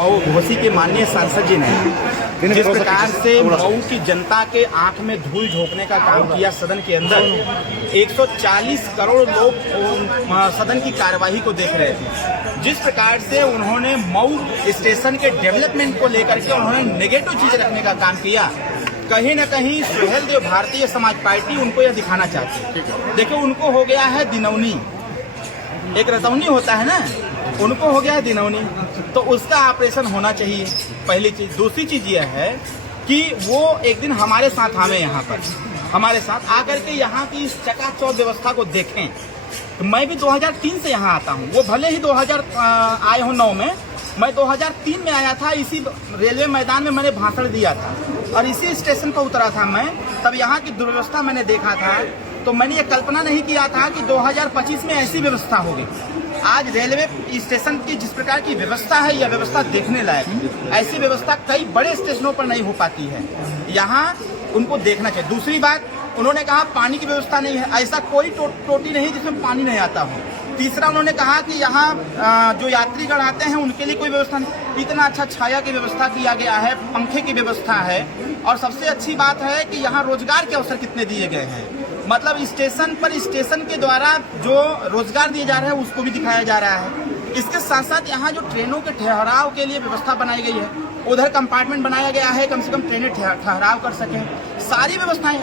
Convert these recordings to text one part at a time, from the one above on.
मऊ घोसी के माननीय सांसद जी ने जिस प्रकार से मऊ की जनता के आंख में धूल झोंकने का काम किया सदन के अंदर, 140 करोड़ लोग सदन की कार्यवाही को देख रहे थे। जिस प्रकार से उन्होंने मऊ स्टेशन के डेवलपमेंट को लेकर के उन्होंने नेगेटिव चीज रखने का काम किया, कहीं न कहीं सुहेल देव भारतीय समाज पार्टी उनको यह दिखाना चाहती है। देखिए, उनको हो गया है दिनौनी, एक रतौनी होता है ना, उनको हो गया है दिनौनी, तो उसका ऑपरेशन होना चाहिए, पहली चीज। दूसरी चीज यह है कि वो एक दिन हमारे साथ आवे, यहाँ पर हमारे साथ आकर के यहाँ की इस चकाचौंध व्यवस्था को देखें। तो मैं भी 2003 से यहाँ आता हूँ, वो भले ही 2000 आए हो 9 में, मैं 2003 में आया था। इसी रेलवे मैदान में मैंने भाषण दिया था और इसी स्टेशन पर उतरा था मैं, तब यहाँ की दुर्व्यवस्था मैंने देखा था। तो मैंने ये कल्पना नहीं किया था कि 2025 में ऐसी व्यवस्था होगी। आज रेलवे स्टेशन की जिस प्रकार की व्यवस्था है, यह व्यवस्था देखने लायक है। ऐसी व्यवस्था कई बड़े स्टेशनों पर नहीं हो पाती है, यहाँ उनको देखना चाहिए। दूसरी बात, उन्होंने कहा पानी की व्यवस्था नहीं है, ऐसा कोई टोटी नहीं जिसमें पानी नहीं आता हो। तीसरा, उन्होंने कहा कि यहाँ जो यात्रीगण आते हैं उनके लिए कोई व्यवस्था नहीं। इतना अच्छा छाया की व्यवस्था किया गया है, पंखे की व्यवस्था है, और सबसे अच्छी बात है कि यहाँ रोजगार के अवसर कितने दिए गए हैं। मतलब स्टेशन पर स्टेशन के द्वारा जो रोजगार दिए जा रहे हैं उसको भी दिखाया जा रहा है। इसके साथ साथ यहाँ जो ट्रेनों के ठहराव के लिए व्यवस्था बनाई गई है, उधर कंपार्टमेंट बनाया गया है, कम से कम ट्रेनें ठहराव कर सकें। सारी व्यवस्थाएं,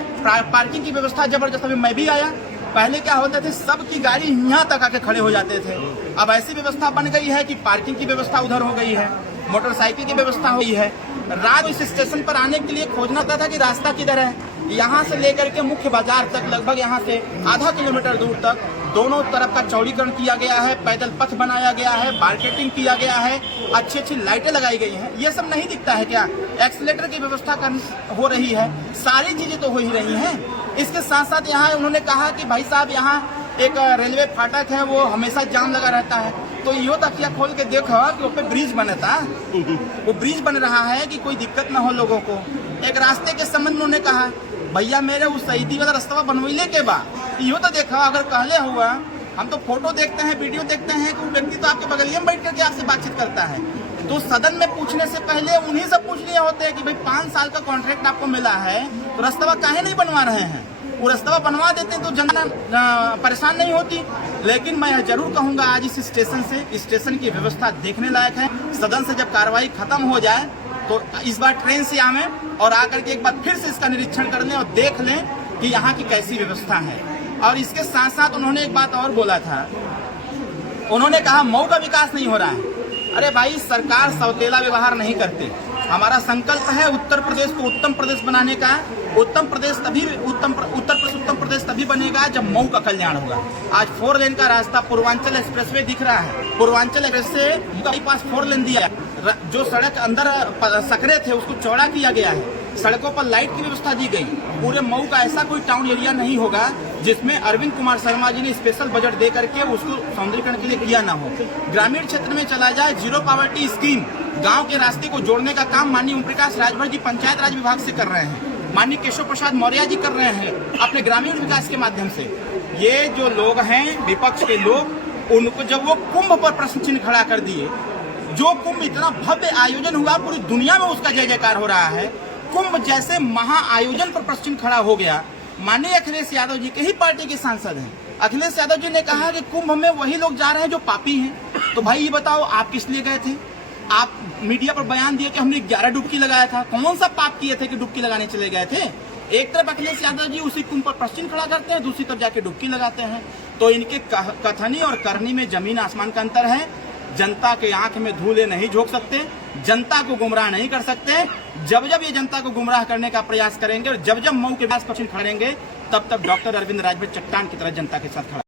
पार्किंग की व्यवस्था जबरदस्त। अभी मैं भी आया, पहले क्या होता थे, सबकी गाड़ी यहाँ तक आके खड़े हो जाते थे। अब ऐसी व्यवस्था बन गई है कि पार्किंग की व्यवस्था उधर हो गई है, मोटरसाइकिल की व्यवस्था हुई है। रात इस स्टेशन पर आने के लिए खोजना था कि रास्ता किधर है। यहाँ से लेकर के मुख्य बाजार तक, लगभग यहाँ से आधा किलोमीटर दूर तक दोनों तरफ का चौड़ीकरण किया गया है, पैदल पथ बनाया गया है, मार्केटिंग किया गया है, अच्छी अच्छी लाइटें लगाई गई हैं। ये सब नहीं दिखता है क्या? एक्सीलेटर की व्यवस्था हो रही है, सारी चीजें तो हो ही रही हैं। इसके साथ साथ यहाँ उन्होंने कहा कि भाई साहब, यहाँ एक रेलवे फाटक है, वो हमेशा जाम लगा रहता है, तो यो तकिया खोल के देखो कि वो पे ब्रिज बनता, वो ब्रिज बन रहा है कि कोई दिक्कत ना हो लोगों को। एक रास्ते के संबंध में उन्होंने कहा, भैया मेरे उस शहीदी वाला रास्ता बनवैले के बाद यो तो देखा, अगर कहले हुआ, हम तो फोटो देखते हैं, वीडियो देखते हैं कि वो व्यक्ति तो आपके बगलिया में बैठ करके आपसे बातचीत करता है। तो सदन में पूछने से पहले उन्हीं से पूछ लिए होते हैं कि भाई 5 साल का कॉन्ट्रैक्ट आपको मिला है, तो रास्ता काहे नहीं बनवा रहे हैं? वो रास्ता बनवा देते हैं तो जनता परेशान नहीं होती। लेकिन मैं जरूर कहूंगा, आज इस स्टेशन की व्यवस्था देखने लायक है। सदन से जब कार्रवाई खत्म हो जाए तो इस बार ट्रेन से आवे और आकर के एक बार फिर से इसका निरीक्षण कर लें और देख लें कि यहाँ की कैसी व्यवस्था है। और इसके साथ साथ उन्होंने एक बात और बोला था, उन्होंने कहा मऊ का विकास नहीं हो रहा है। अरे भाई, सरकार सौतेला व्यवहार नहीं करती। हमारा संकल्प है उत्तर प्रदेश को उत्तम प्रदेश बनाने का। उत्तर प्रदेश तभी बनेगा जब मऊ का कल्याण होगा। आज 4 लेन का रास्ता पूर्वांचल एक्सप्रेसवे दिख रहा है, पूर्वांचल एक्सप्रेस से के पास 4 लेन दिया, जो सड़क अंदर सकरे थे उसको चौड़ा किया गया है, सड़कों पर लाइट की व्यवस्था दी गई। पूरे मऊ का ऐसा कोई टाउन एरिया नहीं होगा जिसमें अरविंद कुमार शर्मा जी ने स्पेशल बजट दे करके उसको सौंदर्यीकरण के लिए किया ना हो। ग्रामीण क्षेत्र में चला जाए, जीरो पॉवर्टी स्कीम, गांव के रास्ते को जोड़ने का काम माननीय ओम प्रकाश राजभर जी पंचायत राज विभाग से कर रहे हैं, माननीय केशव प्रसाद मौर्य जी कर रहे हैं अपने ग्रामीण विकास के माध्यम से। ये जो लोग हैं विपक्ष के लोग, उनको जब वो कुंभ पर प्रश्न चिन्ह खड़ा कर दिए, जो कुंभ इतना भव्य आयोजन हुआ, पूरी दुनिया में उसका जय जयकार हो रहा है, कुंभ जैसे महा आयोजन पर प्रश्न चिन्ह खड़ा हो गया। माननीय अखिलेश यादव जी के ही पार्टी के सांसद हैं, अखिलेश यादव जी ने कहा कि कुंभ में वही लोग जा रहे हैं जो पापी हैं। तो भाई ये बताओ, आप किस लिए गए थे? आप मीडिया पर बयान दिए कि हमने 11 डुबकी लगाया था। कौन सा पाप किए थे कि डुबकी लगाने चले गए थे? एक तरफ अखिलेश यादव जी उसी कुंभ पर प्रश्न खड़ा करते हैं, दूसरी तरफ जाके डुबकी लगाते हैं। तो इनके कथनी और करनी में जमीन आसमान का अंतर है। जनता के आंख में धूले नहीं झोंक सकते, जनता को गुमराह नहीं कर सकते। जब जब ये जनता को गुमराह करने का प्रयास करेंगे और जब जब मऊ के पास प्रश्न खड़ेंगे, तब तब डॉक्टर अरविंद राजभर चट्टान की तरह जनता के साथ खड़ा